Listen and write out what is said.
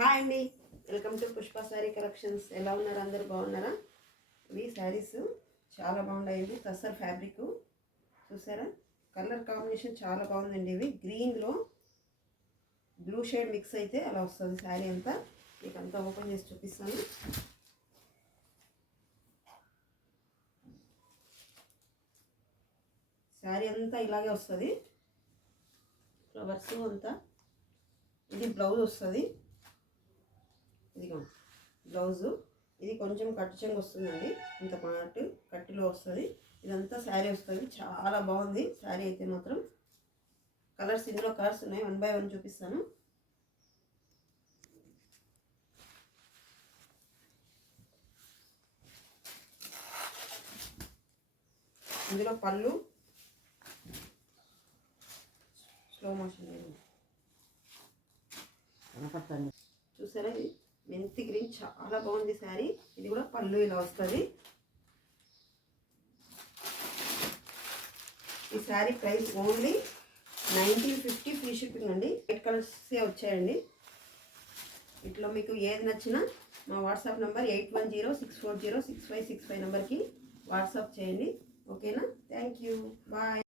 Hi అండి, welcome to Pushpa sari collections. ఎలా ఉన్నారు? అందరు బాగున్నారా? ఇవి శారీస్ చాలా బాగున్నాయండి. టస్సర్ ఫ్యాబ్రిక్ చూసారా, కలర్ కాంబినేషన్ చాలా బాగుందండి. ఇవి గ్రీన్లో బ్లూ షేడ్ మిక్స్ అయితే అలా వస్తుంది శారీ అంతా. మీకు అంతా ఓపెన్ చేసి చూపిస్తాను. శారీ అంతా ఇలాగే వస్తుంది, ఫ్లవర్స్ అంతా. ఇది బ్లౌజ్ వస్తుంది, ఇదిగో బ్లౌజు. ఇది కొంచెం కట్టు చెంగు వస్తుందండి, ఇంత పాటు కట్టులో వస్తుంది. ఇదంతా శారీ వస్తుంది. చాలా బాగుంది శారీ అయితే మాత్రం. కలర్స్ ఇందులో కలర్స్ ఉన్నాయి, 1 by 1 చూపిస్తాను. ఇందులో పళ్ళు స్లో మోషన్ కనపడుతుంది చూసారా. ఇది మెంతి గ్రీన్ చాలా బాగుంది శారీ. ఇది కూడా పళ్ళు ఇలా వస్తుంది. ఈ sari price only 1950 free shipping అండి. 8 కలర్సే వచ్చాయండి. ఇట్లా మీకు ఏది నచ్చినా మా వాట్సాప్ నెంబర్ 8106406565 నెంబర్కి వాట్సాప్ చేయండి. ఓకేనా? Thank you, bye.